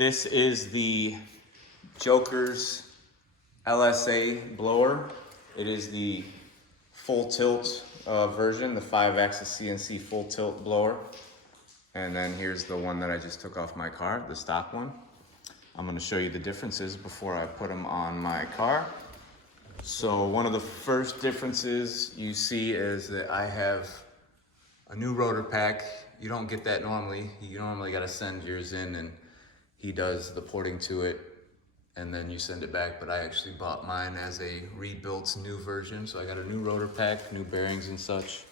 This is the Jokerz LSA blower. It is the full tilt version, the 5-axis CNC full tilt blower. And then here's the one that I just took off my car, the stock one. I'm gonna show you the differences before I put them on my car. So one of the first differences you see is that I have a new rotor pack. You don't get that normally. You normally gotta send yours in and he does the porting to it and then you send it back, but I actually bought mine as a rebuilt new version. So I got a new rotor pack, new bearings and such,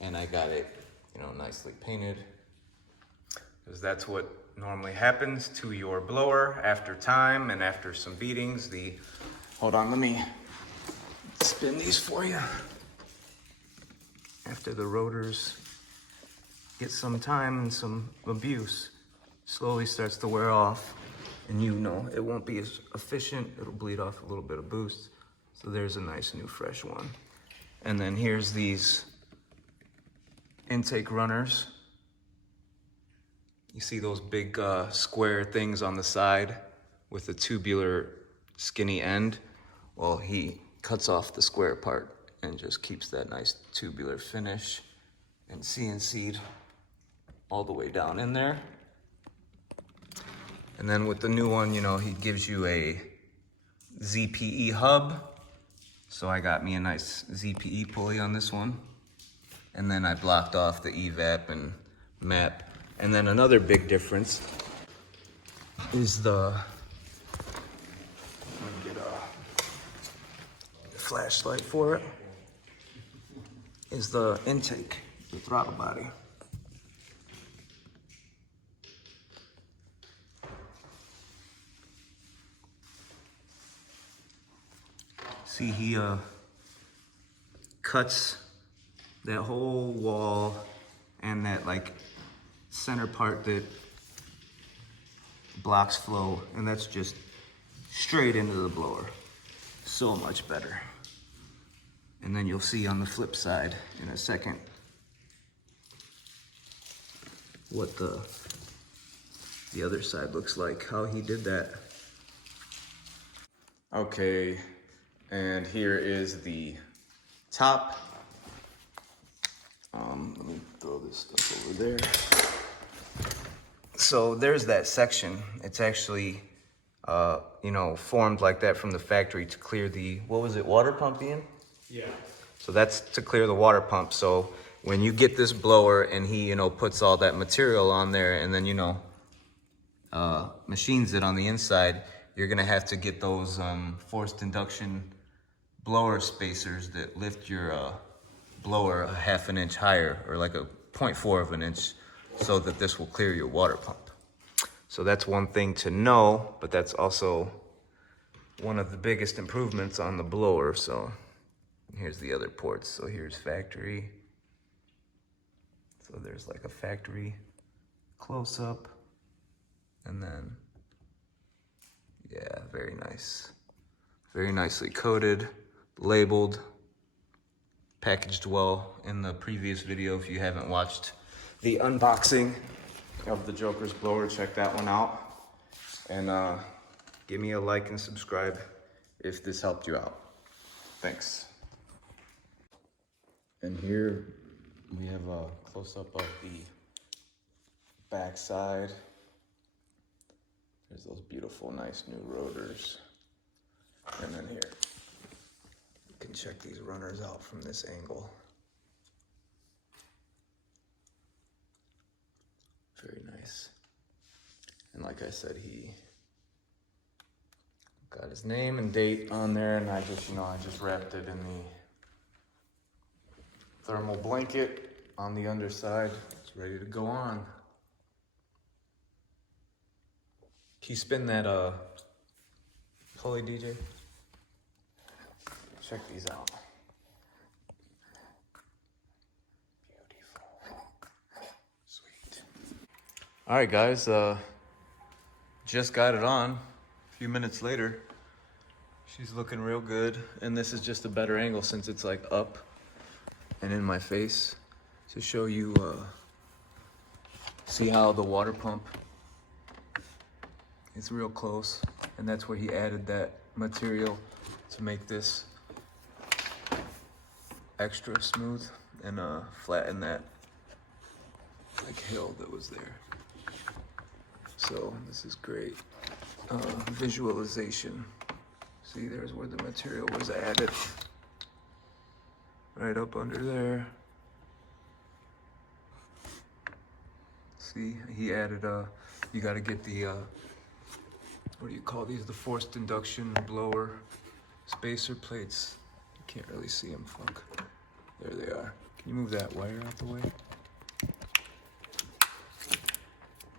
and I got it, nicely painted, because that's what normally happens to your blower after time and after some beatings. Hold on, let me spin these for you. After the rotors get some time and some abuse, slowly starts to wear off, and it won't be as efficient. It'll bleed off a little bit of boost. So there's a nice new fresh one. And then here's these intake runners. You see those big square things on the side with the tubular skinny end? Well, he cuts off the square part and just keeps that nice tubular finish and CNC'd all the way down in there. And then with the new one, he gives you a ZPE hub. So I got me a nice ZPE pulley on this one. And then I blocked off the EVAP and MAP. And then another big difference is let me get a flashlight for it, is the intake, the throttle body. See, he cuts that whole wall and that center part that blocks flow, and that's just straight into the blower. So much better. And then you'll see on the flip side in a second what the other side looks like, how he did that. Okay, and here is the top. Let me throw this stuff over there. So there's that section. It's actually, formed like that from the factory to clear the, water pump, Ian? Yeah. So that's to clear the water pump. So when you get this blower and he, puts all that material on there and then, machines it on the inside, you're gonna have to get those forced induction blower spacers that lift your blower a 1/2 inch higher, or like a 0.4 of an inch, so that this will clear your water pump. So that's one thing to know, but that's also one of the biggest improvements on the blower. So here's the other ports. So here's factory. So there's like a factory close up, and then, yeah, very nice. Very nicely coated, labeled, packaged well. In the previous video, if you haven't watched the unboxing of the Jokerz blower, check that one out. And give me a like and subscribe if this helped you out. Thanks. And here we have a close-up of the back side. There's those beautiful, nice new rotors. And then here, you can check these runners out from this angle. Very nice. And like I said, he got his name and date on there, and I just wrapped it in the thermal blanket on the underside. It's ready to go on. Can you spin that pulley, DJ? Check these out. Beautiful. Sweet. All right, guys, just got it on a few minutes later. She's looking real good, and this is just a better angle since it's like up and in my face to show you, see how the water pump It's real close, and that's where he added that material to make this extra smooth and flatten that like hill that was there. So this is great visualization. See, there's where the material was added, right up under there. See, he added you got to get the what do you call these, the forced induction blower spacer plates. You can't really see them, fuck. There they are. Can you move that wire out the way?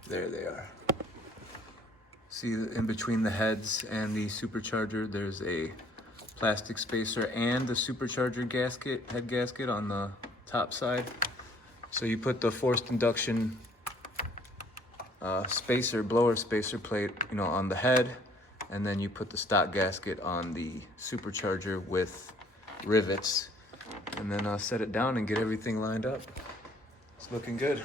There they are. See, in between the heads and the supercharger, there's a plastic spacer and the supercharger gasket, head gasket on the top side. So you put the forced induction blower spacer plate, you know, on the head, and then you put the stock gasket on the supercharger with rivets, and then set it down and get everything lined up. It's looking good.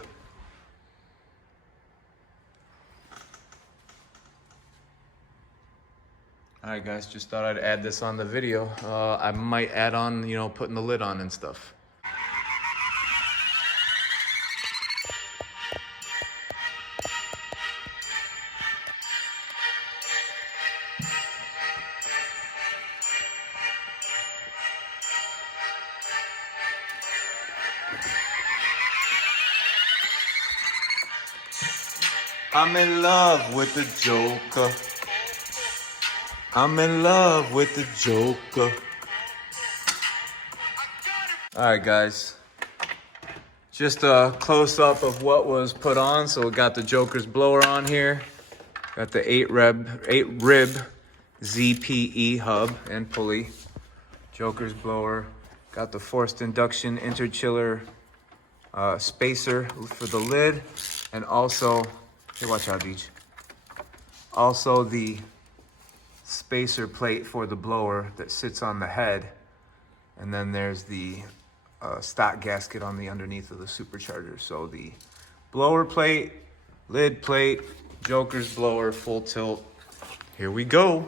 All right, guys, just thought I'd add this on the video. I might add on, you know, putting the lid on and stuff. I'm in love with the Joker. I'm in love with the Joker. All right, guys. Just a close-up of what was put on. So we got the Jokerz blower on here. Got the 8-rib ZPE hub and pulley. Jokerz blower. Got the forced induction interchiller spacer for the lid. And also, hey, watch out, Beach. Also the spacer plate for the blower that sits on the head. And then there's the stock gasket on the underneath of the supercharger. So the blower plate, lid plate, Jokerz blower, full tilt. Here we go.